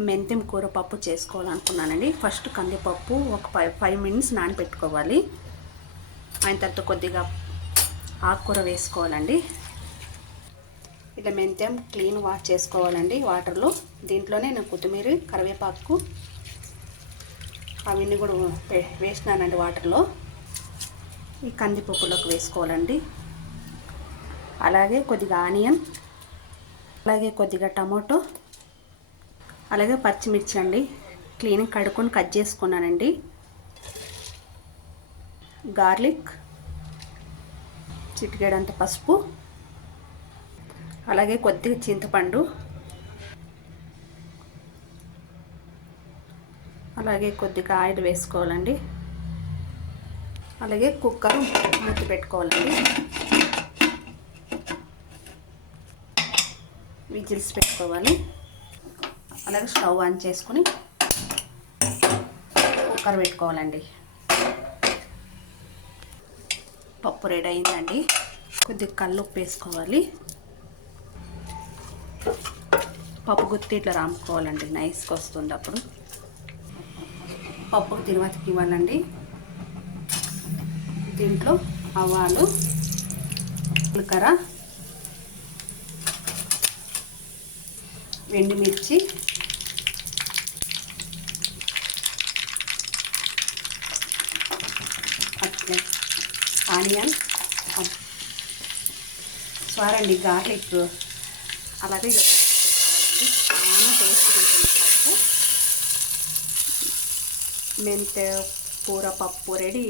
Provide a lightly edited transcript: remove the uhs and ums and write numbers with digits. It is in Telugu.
మెంతెం కూర పప్పు చేసుకోవాలనుకున్నానండి. ఫస్ట్ కందిపప్పు ఒక 5 మినిట్స్ నానబెట్టుకోవాలి. అయిన తర్వాత కొద్దిగా ఆకుకూర వేసుకోవాలండి. ఇలా మెంతెం క్లీన్ వాష్ చేసుకోవాలండి వాటర్లో. దీంట్లోనే నేను కొత్తిమీర, కరివేపాకు అవన్నీ కూడా వేసినానండి వాటర్లో. ఈ కందిపప్పులోకి వేసుకోవాలండి. అలాగే కొద్దిగా ఆనియన్, అలాగే కొద్దిగా టమాటో, అలాగే పచ్చిమిర్చి అండి. క్లీన్ కడుక్కొని కట్ చేసుకున్నానండి. గార్లిక్, చిటికెడంత పసుపు, అలాగే కొద్దిగా చింతపండు, అలాగే కొద్దిగా ఆయిల్ వేసుకోవాలండి. అలాగే కుక్కర్ మూత పెట్టుకోవాలండి. విజిల్స్ పెట్టుకోవాలి. అలాగే స్టవ్ ఆన్ చేసుకొని కుక్కర్ పెట్టుకోవాలండి. పప్పు రెడీ అయిందండి. కొద్దిగా కల్లుప్పు వేసుకోవాలి. పప్పు గుత్తి ఇట్లా రాముకోవాలండి, నైస్గా వస్తుంది అప్పుడు. పప్పుకు తిరువాతకి ఇవ్వాలండి. దీంట్లో ఆవాలు, జీలకర్ర, ఎండుమిర్చి, అట్లే ఆనియన్, సారండి గార్లిక్, అలాగే ఇలా పెట్టుకోవాలండి. చాలా టేస్ట్గా ఉంటుంది పప్పు. మెంతె కూర పప్పు రెడీ.